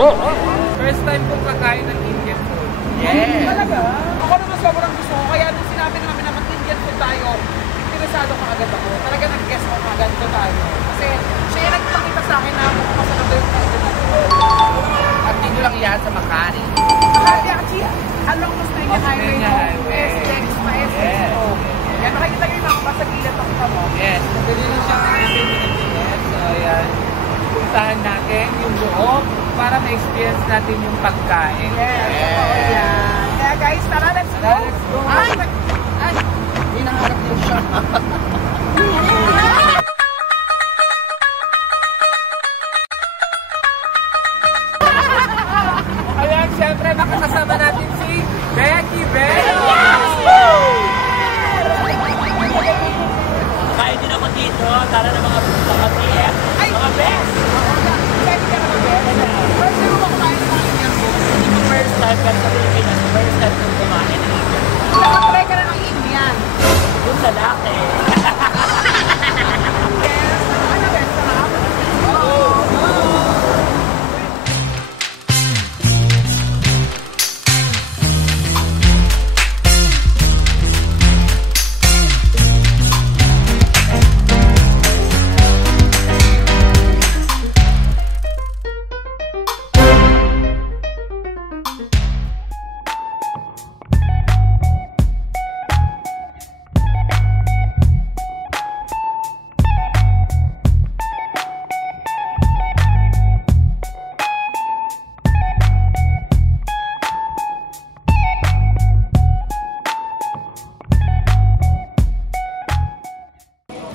First time kong kakain ng Indian food. Yes. Talaga? Ako naman sobrang gusto ko. Kaya nung sinabi namin na mag-Indian food tayo, interesado ka agad ako. Talaga nag-guess ako na ganito tayo. Kasi siya yung nagpakita sa akin na masarap yung Indian food. At dito lang yan sa Makati. Makati actually, along Osmeña Highway. SX, ma-SX. Yan, makikita nyo yung mga pasagilad ako sa mo. Yes, pwede lang siya natin minutes. So, ayan. Puntahan natin yung loob para ma-experience natin yung pagkain. Yes. Kaya guys, tara, let's go. Let's go. Ay, Hinaharap niyo siya. Ayan, syempre makakasama natin si Becky Bell. Kain din ako dito. Tara na mga kami. Mga best! First time ka sa Pilipinas. First time kong kumain ng Indian. nakatry ka na ng Indian. Yung lalaki. Yes, ano ba? Sarap?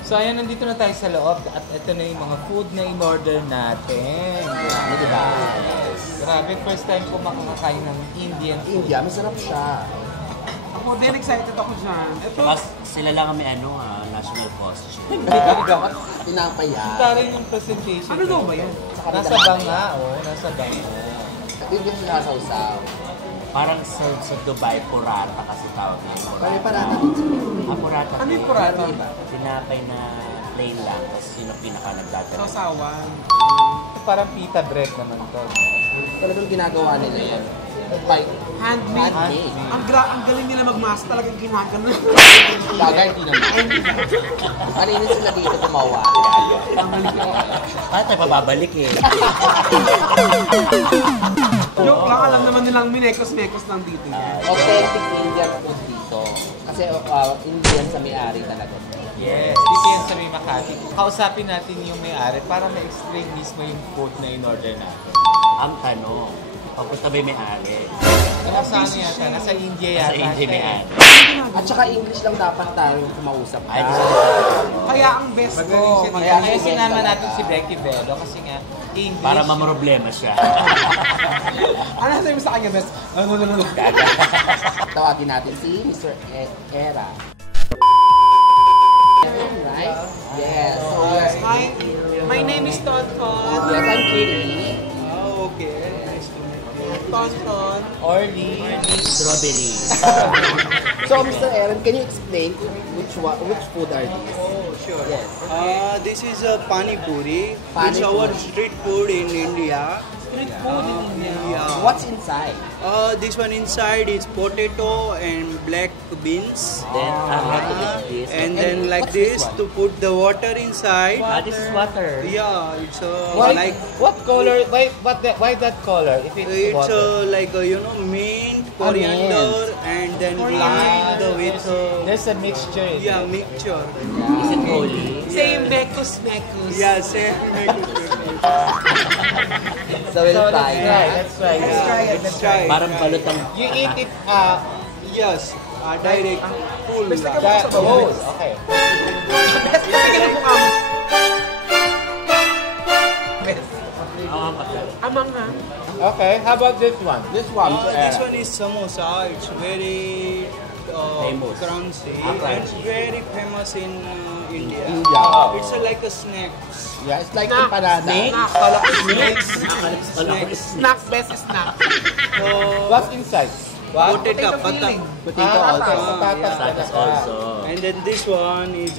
So ayan, nandito na tayo sa loob at ito na yung mga food na in-order natin. Grabe, diba? Yes. Grabe, first time ko makakakain ng Indian food. India, masarap siya. Ako din, excited ako dyan. Ito, Mas sila lang may national costume. Hindi ka dapat pinapaya. Tarin yung presentation. ano daw ba yan? Nasa banga, nasa banga. Hindi din sinasawsaw. Parang sa Dubai, purata kasi tawag nila. Pare parata dito. Purata. Ano yung purata? Tinapay na plain lang. Tapos yun ang pinaka-nagdadala. Sausawan. Parang pita bread naman to. Talagang ginagawa nila yan. Like, Handmade. handmade. Ang galing nila mag-mask, talagang ginagano. Bagay din naman. Kanina sila dito gumawa. Paano tayo mababalik eh? Joke lang, alam naman nilang minekos-mekos lang dito. Authentic Indian food dito. Kasi Indian sa may-ari talaga. Yes, dito yan sa may Makati. Kausapin natin yung may-ari para ma-explain mismo yung food na in-order natin. Ang tanong, papunta ba yung may-ari? Nasa ano yata? Nasa India yata. Sa India may-ari. At saka English lang dapat tayo kumausap Ay, ka. Kaya ang best Magaling ko. siya. Kaya sinama natin si Becky Bello kasi nga English. para mamroblema siya. Ano sabi mo sa kanya, best? Tawagin natin si Mr. Era. Right? Yes. So, yes. Hi, my name is Tonton. Yes, I'm Kitty. Oh, okay. Nice to meet you. Tonton. Orly. Strawberry. So, Mr. Aaron, can you explain which food are these? Oh, sure. Yes. This is a pani puri. Pani It's our puri. street food in India. Street food in India. Yeah. What's inside? This one inside is potato and black beans. Then, I have to eat this. And then like what's this this one? to put the water inside. This is water. Yeah, it's Why, like what color? Why that color? If it's it's water. like mint, coriander, and then lime with There's a mixture. yeah mixture. Is it holy? Same mekos-mekos. Yeah, same. So, we'll So try. let's try. Let's try. Parang balot ang... You eat it Yes, direct. Full. that whole. Okay. Best ko tingin ang mukha mo. Amang ha? Okay. How about this one? This one, Mr. This Aaron. one is samosa. It's very Famous. crunchy. crunchy. It's very famous in India. India. It's like a snack. Yeah, it's like empanada. Snack. Kala ko snacks. Snack. Snack, best snack. So, What's inside? What? potato, Potato filling. Potato Ah, also. okay. Patatas Patatas pala. also. and then this one is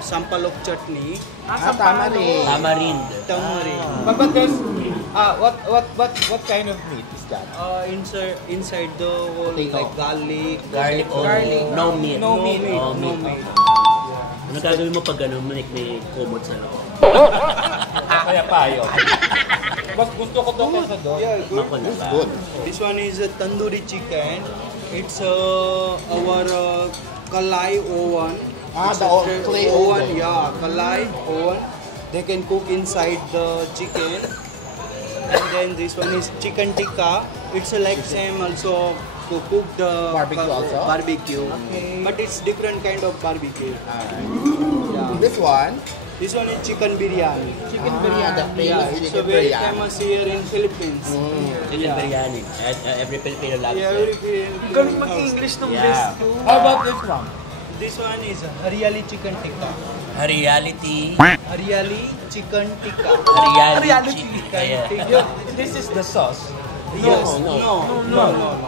sampalok chutney, Tamarind. Tamarind. tamarind. But there's, what kind of meat is that? Inside the whole Potato. like garlic. Garlic o no meat. No meat. Oh, No meat. meat. Ano gagawin mo pag gano'n, may kumot sa loob? Kaya payo. Mas gusto ko to kaysa doon. Yeah, good. Mako na ba? Good. This one is a tandoori chicken. It's our kalai oven. Ah, It's the a clay oven. oven. Yeah, kalai oven. They can cook inside the chicken. And then this one is chicken tikka. It's like same also to cook the Barbecue also? barbecue. But it's different kind of barbecue. Yeah. This one, This one is chicken biryani. chicken biryani. The Yeah, famous it's a chicken very biryani. famous here in Philippines. Chicken biryani. Every Filipino loves Yeah, it. Galing mag-English ng Yeah. best ko. How about this one? This one is Haryali chicken tikka. Reality. Haryali chicken tikka. Reality. Tikka. This is the sauce. Yes. No. No.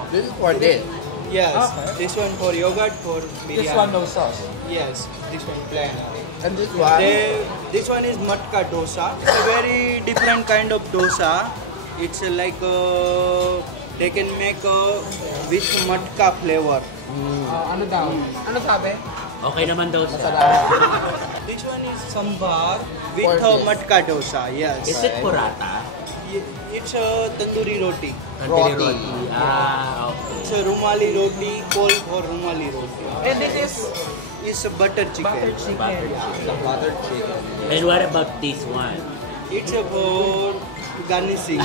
This is for this. Yes. Okay. This one for yogurt for biryani. This one no sauce. Yes. This one plain. And this one, This one is matka dosa. It's a very different kind of dosa. It's like they can make with matka flavor. Ano daw? Ano sabi? Okay naman daw siya. This one is sambar with For this. matka dosa. Yes. Is it burrata? It's a tandoori roti. Tandoori Roti. roti. Ah, okay. It's a rumali roti, called for rumali roti. And this is It's a butter chicken. butter chicken. Butter chicken. Butter chicken. And what about this one? It's a for garnishing.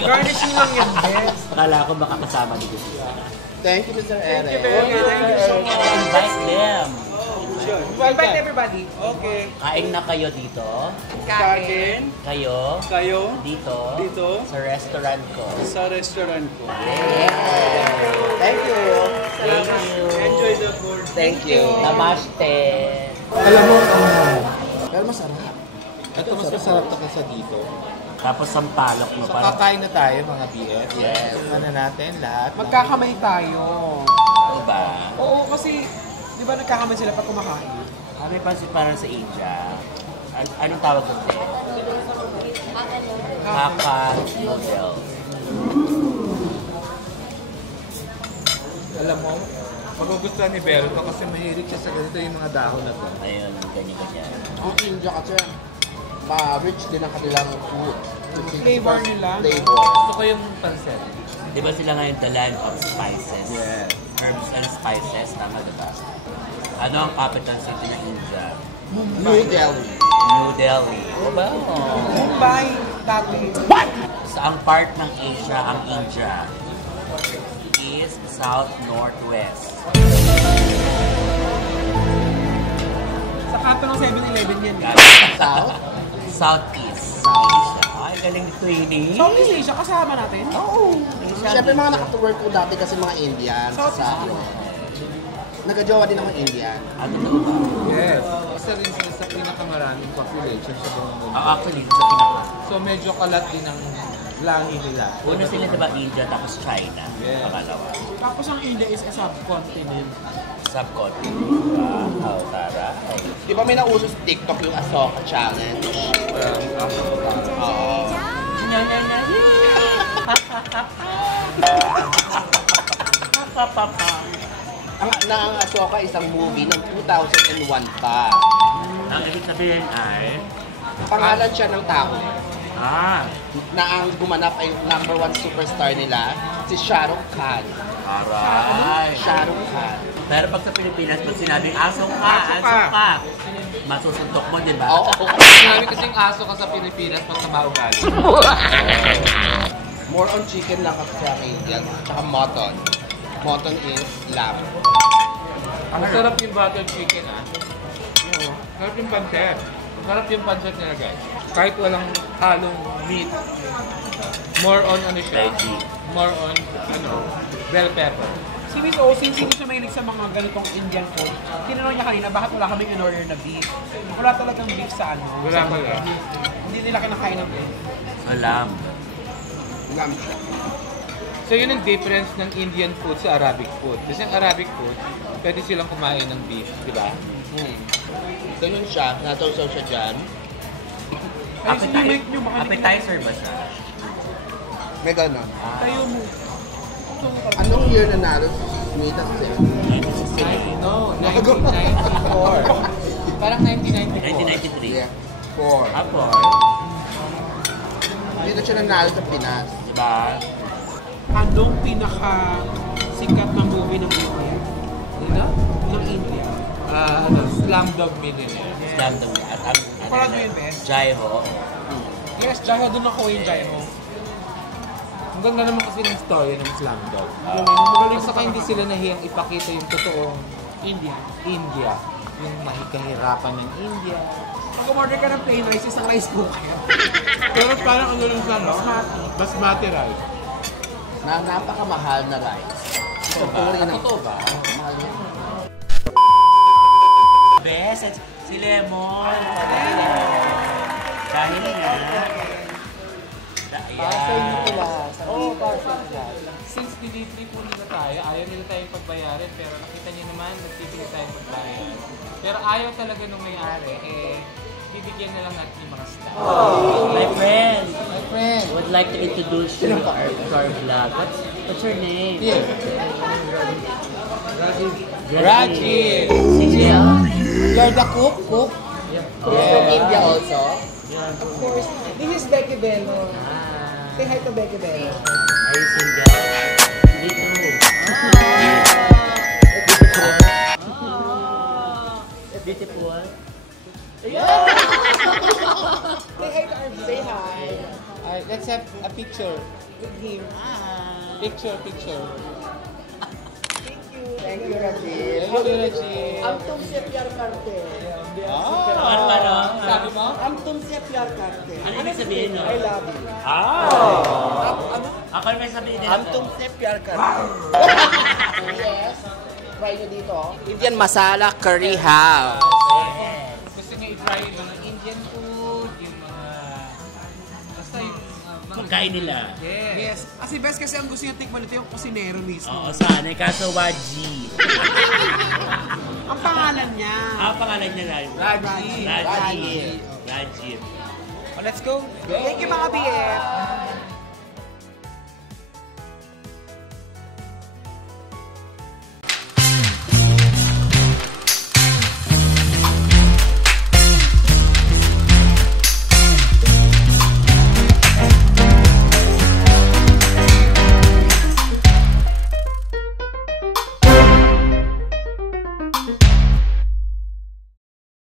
Garnishing lang yan, best. Akala ko makakasama dito siya. thank you, Mr. Ere. Thank you so much. Invite them. Sure. Invite everybody. Okay. Kain na kayo dito. Kain Kayo kayo dito. dito Sa restaurant ko. sa restaurant ko. Thank you. Thank you. Enjoy the food. Thank you. Namaste. Pero masarap. Ito mas masarap to kaysa dito. Tapos sampalok mo So para. kakain na tayo mga BF. Yes. Ano natin lahat. Magkakamay tayo. Oo ba? Oo, kasi di ba nagkakamay sila pag kumakain? Ano yung pansit parang sa Asia? Anong tawag ko ito? Kaka noodle. Alam mo, magugustuhan ni Vero to kasi mahilig siya sa ganito yung mga dahon na to. Ayun, ganyan-ganyan. Ang India kasi, ma-rich din ang kanilang food. Flavor nila. Flavor. Gusto ko yung pansit. Di ba sila ngayon the land of spices? Yes. Herbs and spices, tama diba? Ano ang capital city ng India? New Delhi. New Delhi. O ba? Mumbai, dati. Saang part ng Asia ang India? East, South, Northwest. Sa kanto ng 7-Eleven yan. South? Southeast Asia. Ay, galing dito ini. Southeast Asia, kasama natin? Oo. Siyempre mga nakatuwork ko dati kasi mga Indian sa nagka-jowa din ako Indian. Ano daw ba? Yes. Isa rin sila sa pinakamaraming population sa buong mundo. Actually, sa pinaka. So medyo kalat din ang lahi nila. Una sila diba India, tapos China. Yeah. Pangalawa. Tapos ang India is a subcontinent. Subcontinent. Wow, taray. Di ba may nauso sa TikTok yung Ahsoka Challenge? Oo. Ang Ahsoka isang movie ng 2001 pa. Ang ibig sabihin ay, Pangalan siya ng tao na ang gumanap ay #1 superstar nila, si Shah Rukh Khan. aray. Shah Rukh Khan. Pero pag sa Pilipinas, pag sinabing aso ka, masusuntok mo, di ba? Oo. Sinabi kasing aso ka sa Pilipinas, mataba ugali. More on chicken lang kasi sa Indian. Tsaka mutton. Mutton is lamb. Masarap yung butter chicken Sarap yung pancit. Sarap yung pancit nila guys. Kahit walang halong meat. More on ano siya? Veggie. More on bell pepper. Si Miss O, since hindi siya mahilig sa mga ganitong Indian food, tinanong niya kanina, bakit wala kaming in-order na beef? Wala talagang beef sa ano. Wala pala. Hindi nila kinakain ng beef. Salam. Lamb siya. So yun ang difference ng Indian food sa Arabic food. Kasi ang Arabic food, pwede silang kumain ng beef, di ba? Ganun siya, natawsaw siya dyan. Appetizer ba siya? May gano'n. Tayo mo. Anong year na nalo si Smita Sen? No, 1994. Parang 1994. 1993. Yeah. 4. Apo. Dito siya nanalo sa Pinas. Diba? Anong pinaka sikat na movie ng India? Ano? Ng India. Slumdog Millionaire. Slam dunk. At ang Parang yun, best. Jaiho. Yes, Jaiho, doon ako yung Jaiho. Ang ganda naman kasi ng story ng Slumdog. Magaling Saka hindi sila nahiyang ipakita yung totoong India. India. Yung kahirapan ng India. Pag umorder ka ng plain rice, isang rice cooker. Pero parang ano lang siya, no? Basmati rice. Na napakamahal na rice. Totoo ba? Mahal yan. Bes, si Lemon. Dahil nga. Parcel nito lahat. Oo, parcel lahat. Since delivery po nila tayo, ayaw nila tayong pagbayarin, pero nakita niyo naman, nagpipili tayong pagbayaran. Pero ayaw talaga nung may-ari, bibigyan na lang natin yung mga staff. My friend. My friend! Would like to introduce you to our vlog. What's your name? Yes. Rajiv. You're the cook? Cook? From India also. Of course, this is Becky Bello. Say hi to Becky Bello. Are you single? Beautiful. Say hi to our Say hi. Alright, let's have a picture. With him. Picture. Thank you, Rajiv. Thank you, Rajiv. Am tumse pyar karte. Ano? Sabi mo? Am tumse pyar karte. Ano ibig sabihin nun? I love you. Ako may sabihin din. Am tumse pyar karte. Yes. Try nyo dito. Indian masala curry house. Gusto niyo i-try yung mga Indian food, yung mga... Basta yung mga... Pagkain nila. Yes. Kasi best kasi ang gusto niya tikman ito yung kusinero mismo. Oo, sana. Kaso Waji. Ang pangalan niya. Ang pangalan niya lang. Rajiv. Rajiv. Let's go. Thank you mga BF.